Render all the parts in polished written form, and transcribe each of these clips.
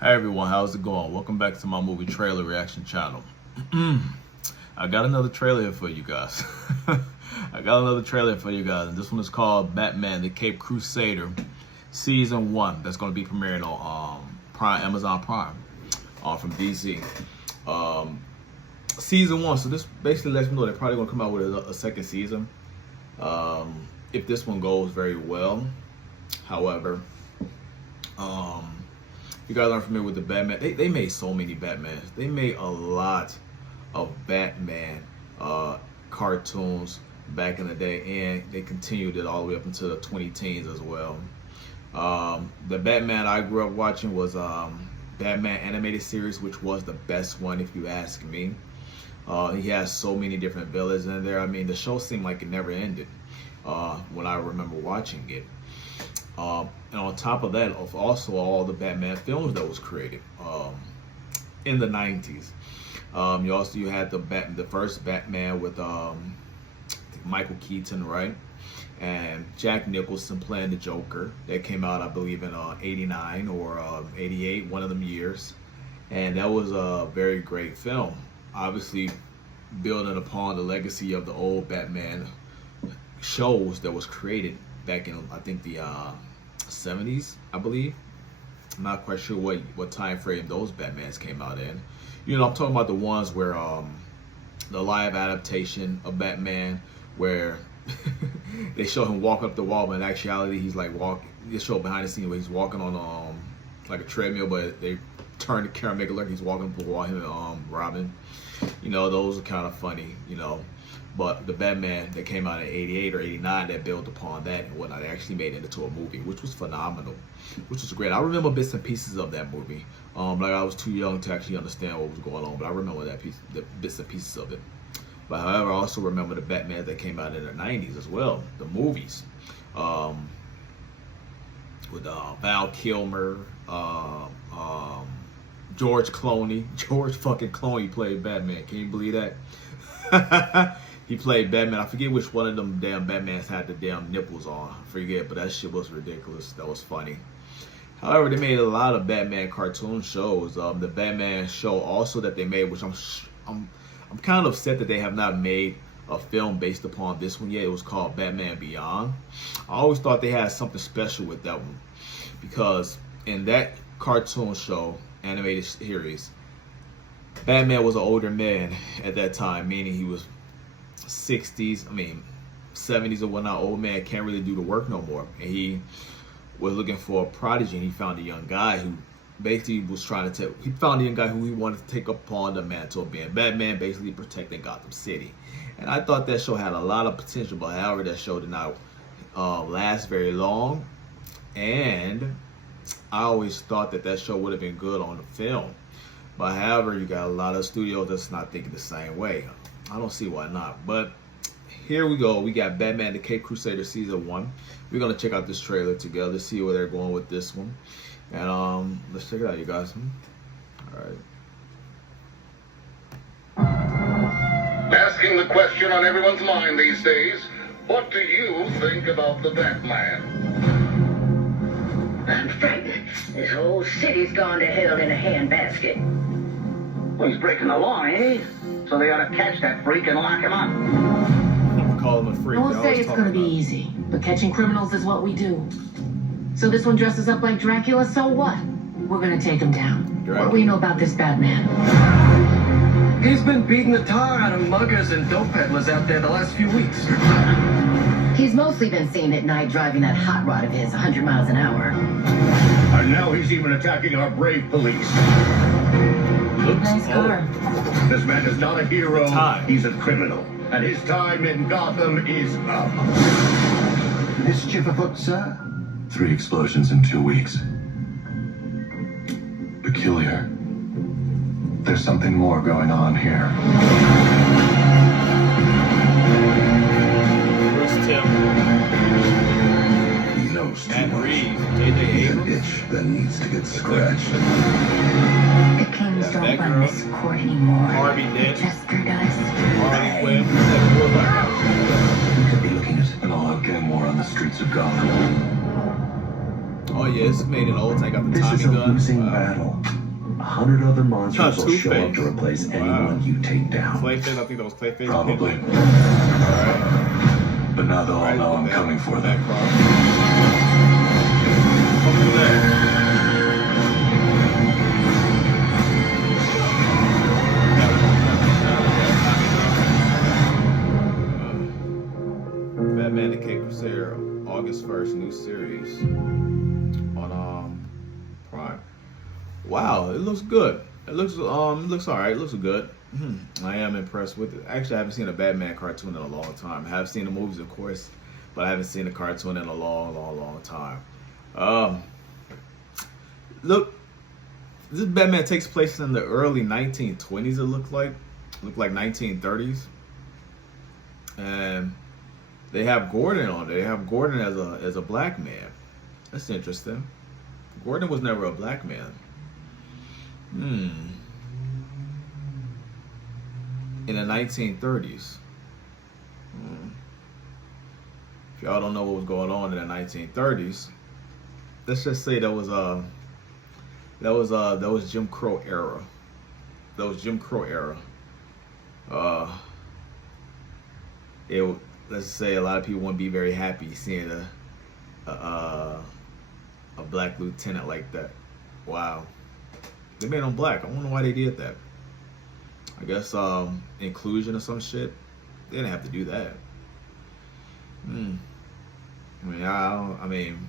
Hey everyone, how's it going? Welcome back to my movie trailer reaction channel. I got another trailer here for you guys. And this one is called Batman: The Caped Crusader, Season 1. That's going to be premiering on Amazon Prime, from DC. Season 1. So this basically lets me know they're probably going to come out with a second season. If this one goes very well. However, you guys aren't familiar with the Batman. They made so many Batmans. They made a lot of Batman cartoons back in the day, and they continued it all the way up into the 2010s as well. The Batman I grew up watching was Batman animated series, which was the best one if you ask me. He has so many different villains in there. I mean, the show seemed like it never ended when I remember watching it. And on top of that, of also all the Batman films that was created in the 90s. You had the first Batman with Michael Keaton, right? And Jack Nicholson playing the Joker. That came out, I believe, in 89 or 88, one of them years. And that was a very great film. Obviously, building upon the legacy of the old Batman shows that was created back in, I think, the 70s, I believe. I'm not quite sure what time frame those Batmans came out in. You know, I'm talking about the ones where the live adaptation of Batman, where they show him walk up the wall, but in actuality he's like they show behind the scene where he's walking on like a treadmill, but they turn the camera, make it look like he's walking up the wall, him and Robin. You know, those are kind of funny, you know. But the Batman that came out in 88 or 89 that built upon that and whatnot, they actually made it into a movie, which was phenomenal, which was great. I remember bits and pieces of that movie. Like I was too young to actually understand what was going on, but I remember the bits and pieces of it. But however, I also remember the Batman that came out in the 90s as well, the movies, with Val Kilmer, George Clooney. George fucking Clooney played Batman. Can you believe that? He played Batman. I forget which one of them damn Batmans had the damn nipples on. I forget, but that shit was ridiculous. That was funny. However, they made a lot of Batman cartoon shows. The Batman show also that they made, which I'm kind of upset that they have not made a film based upon this one yet. It was called Batman Beyond. I always thought they had something special with that one, because in that cartoon show, animated series, Batman was an older man at that time, meaning he was 70s or whatnot. Old man can't really do the work no more, and he was looking for a prodigy, and he found a young guy who basically was trying to he found a young guy who he wanted to take upon the mantle of being Batman, basically protecting Gotham City. And I thought that show had a lot of potential, but however, that show did not last very long. And I always thought that show would have been good on the film. But however, you got a lot of studios that's not thinking the same way. I don't see why not. But here we go. We got Batman: The Caped Crusader Season 1. We're going to check out this trailer together, see where they're going with this one. And let's check it out, you guys. All right. Asking the question on everyone's mind these days, what do you think about the Batman? I'm frightened. This whole city's gone to hell in a handbasket. Well, he's breaking the law, eh? So they ought to catch that freak and lock him up. Call him a freak. I won't say it's gonna be easy, but catching criminals is what we do. So this one dresses up like Dracula, so what? We're gonna take him down. What do we know about this Batman? He's been beating the tar out of muggers and dope peddlers out there the last few weeks. He's mostly been seen at night driving that hot rod of his 100 miles an hour. And now he's even attacking our brave police. Nice car. This man is not a hero, he's a criminal. And his time in Gotham is up. Mischief afoot, sir? 3 explosions in 2 weeks. Peculiar. There's something more going on here. He knows too much. He's an itch that needs to get scratched. The kings don't run this court anymore. Chester does. We could be looking at an all-out gang war on the streets of Gotham. Oh yeah, it's made in old time. Got the This Tommy is a gun. losing Wow. battle. 100 other monsters will show up Two-Face. to replace Wow. anyone you take down. Clayface, I think that was Clayface. Probably. Alright. But now they'll all know I'm coming for them. Batman the Crusader, August 1st, new series on Prime. Wow, it looks good. It looks alright. It looks good. I am impressed with it. Actually, I haven't seen a Batman cartoon in a long time. I have seen the movies, of course, but I haven't seen a cartoon in a long time. Look, this Batman takes place in the early 1920s. It looked like 1930s, and they have Gordon on it. They have Gordon as a black man. That's interesting. Gordon was never a black man. In the 1930s. If y'all don't know what was going on in the 1930s, let's just say that was Jim Crow era. That was Jim Crow era. Let's say a lot of people wouldn't be very happy seeing a black lieutenant like that. Wow. They made him black. I wonder why they did that. I guess inclusion or some shit. They didn't have to do that. I mean,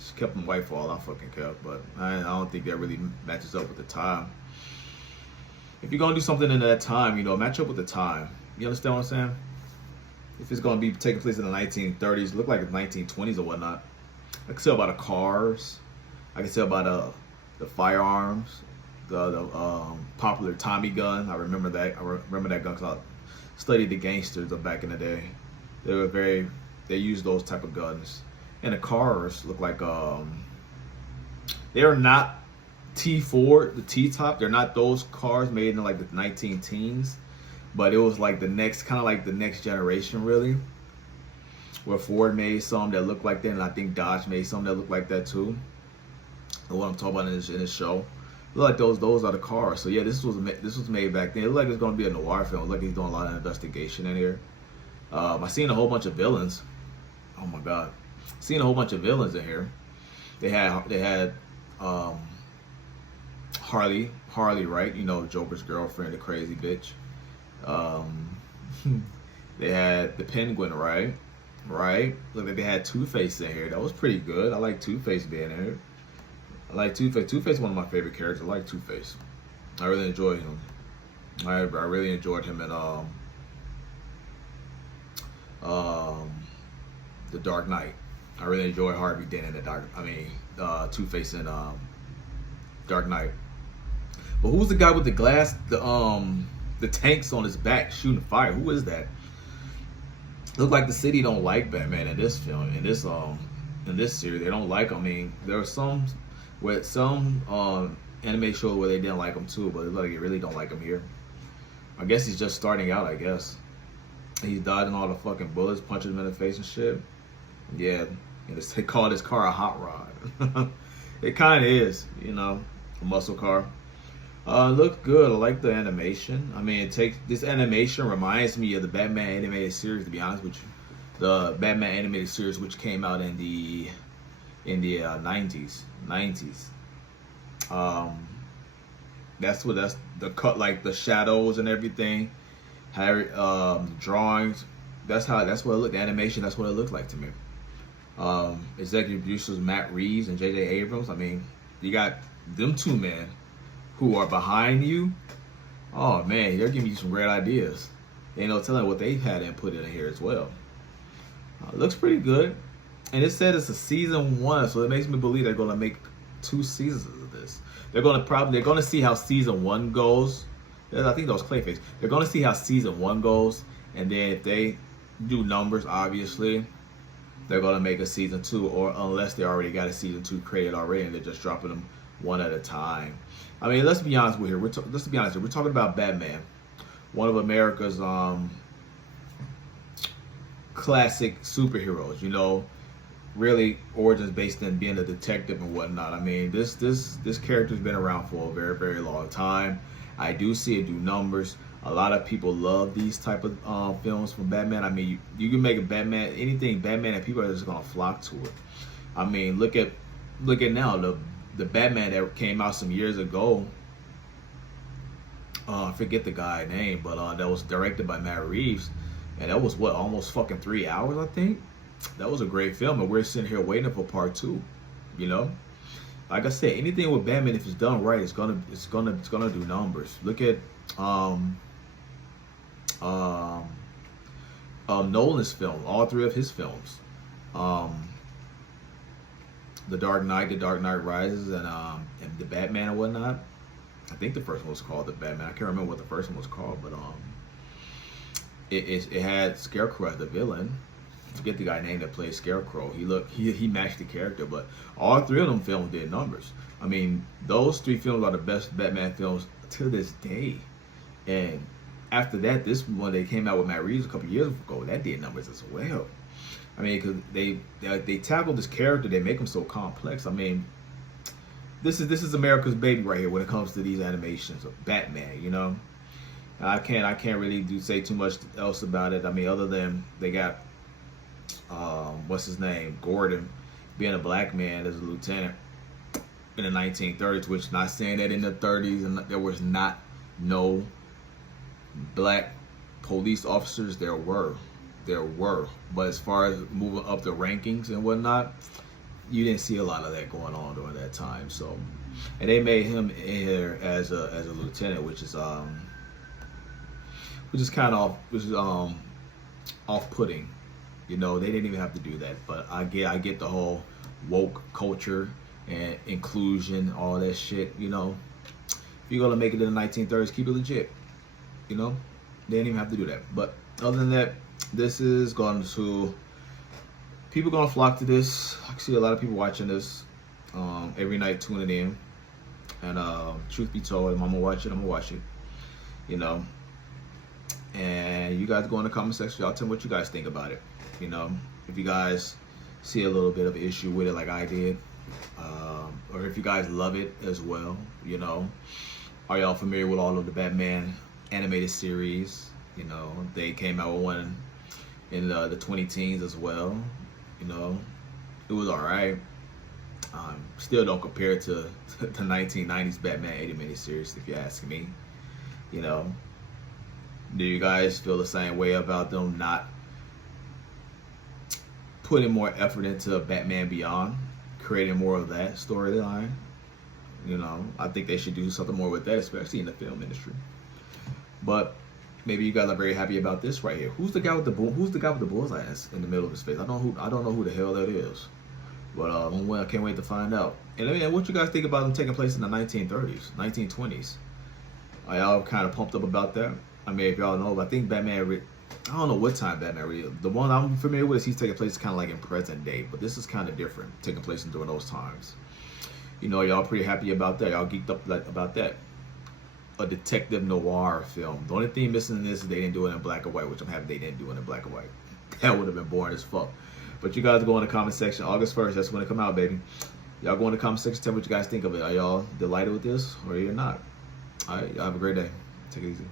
she kept him white for all I fucking care, but I don't think that really matches up with the time. If you're gonna do something in that time, match up with the time. You understand what I'm saying? If it's gonna be taking place in the 1930s, look like the 1920s or whatnot. I can say about the cars. I can say about the firearms, the popular Tommy gun. I remember that. I remember that gun because I studied the gangsters of back in the day. They used those type of guns. And the cars look like they're not T4, the T-top. They're not those cars made in like the 19 teens, but it was like the next generation really. Where Ford made some that looked like that, and I think Dodge made some that looked like that too. The one I'm talking about in this show. Look like those are the cars. So yeah, this was made back then. It looked like it's gonna be a noir film. It looked like he's doing a lot of investigation in here. I seen a whole bunch of villains. Oh my god, seen a whole bunch of villains in here. They had Harley, right? Joker's girlfriend, the crazy bitch. They had the Penguin, right? Look like they had Two-Face in here. That was pretty good. I like Two-Face being in here. I like Two-Face. Two-Face is one of my favorite characters. I like Two-Face. I really enjoyed him. I really enjoyed him in The Dark Knight. I really enjoyed Harvey Dent in Two-Face in Dark Knight. But who's the guy with the glass, the tanks on his back shooting fire? Who is that? Look like the city don't like Batman in this film. In this series, they don't like him. I mean, there are some anime shows where they didn't like him too, but it look like they really don't like him here. I guess he's just starting out. I guess he's dodging all the fucking bullets, punching him in the face and shit. Yeah, they call this car a hot rod. It kind of is, a muscle car. Look good. I like the animation. I mean, this animation reminds me of the Batman animated series. To be honest with you, the Batman animated series, which came out in the 90s. That's the cut, like the shadows and everything. Drawings. That's what it looked. The animation. That's what it looked like to me. Executive producers Matt Reeves and J.J. Abrams. I mean, you got them two men who are behind you. Oh man, they're giving you some great ideas. Ain't no telling what they've had input in here as well. Looks pretty good, and it said it's a season 1, so it makes me believe they're gonna make 2 seasons of this. They're gonna see how season 1 goes. I think that was Clayface. They're gonna see how season 1 goes, and then if they do numbers, obviously, they're gonna make a season 2, or unless they already got a season 2 created already, and they're just dropping them one at a time. I mean, let's be honest with here. We're talking about Batman, one of America's classic superheroes. really origins based in being a detective and whatnot. I mean, this character's been around for a very, very long time. I do see it do numbers. A lot of people love these type of films from Batman. I mean, you can make a Batman, anything Batman, and people are just gonna flock to it. I mean, look at now the Batman that came out some years ago. I forget the guy's name, but that was directed by Matt Reeves, and that was what, almost fucking 3 hours, I think. That was a great film, and we're sitting here waiting for part 2. You know, like I said, anything with Batman, if it's done right, it's gonna do numbers. Look at Nolan's film, all 3 of his films, The Dark Knight, The Dark Knight Rises, and The Batman and whatnot. I think the first one was called The Batman. I can't remember what the first one was called, but it had Scarecrow as the villain. I forget the guy name that played Scarecrow. He matched the character, but all 3 of them films did numbers. I mean, those 3 films are the best Batman films to this day. And after that, this one they came out with Matt Reeves a couple years ago, that did numbers as well. I mean, because they tackle this character, they make him so complex. I mean, this is America's baby right here when it comes to these animations of Batman. You know, I can't really say too much else about it. I mean, other than they got what's his name, Gordon, being a black man as a lieutenant in the 1930s, which not saying that in the 30s and there was not no black police officers. There were, but as far as moving up the rankings and whatnot, you didn't see a lot of that going on during that time. So, and they made him in here as a lieutenant, which is kind of off-putting. You know, they didn't even have to do that, but I get the whole woke culture and inclusion, all that shit. You know, if you're gonna make it in the 1930s, keep it legit. You know, they didn't even have to do that. But other than that, this is going to, people gonna flock to this. I see a lot of people watching this every night, tuning in. And truth be told, if I'm gonna watch it. You know, and you guys go in the comment section. Y'all tell me what you guys think about it. You know, if you guys see a little bit of an issue with it like I did, or if you guys love it as well. You know, are y'all familiar with all of the Batman animated series? You know, they came out with one in the 2010s as well. You know, it was alright. Still don't compare to the 1990s Batman animated series, if you ask me. You know, do you guys feel the same way about them not putting more effort into Batman Beyond, creating more of that storyline? You know, I think they should do something more with that, especially in the film industry. But maybe you guys are very happy about this right here. Who's the guy with the bullseye in the middle of his face? I don't know who the hell that is. But I can't wait to find out. And what you guys think about them taking place in the 1930s, 1920s? Are y'all kind of pumped up about that? I mean, if y'all know, I think Batman, I don't know what time Batman, the one I'm familiar with is he's taking place kind of like in present day, but this is kind of different, taking place during those times. You know, y'all pretty happy about that. Y'all geeked up about that. A detective noir film. The only thing missing in this is they didn't do it in black and white, which I'm happy they didn't do it in black and white. That would have been boring as fuck. But you guys go in the comment section. August 1st, that's when it come out, baby. Y'all go in the comment section, tell me what you guys think of it. Are y'all delighted with this or you're not? All right, y'all have a great day. Take it easy.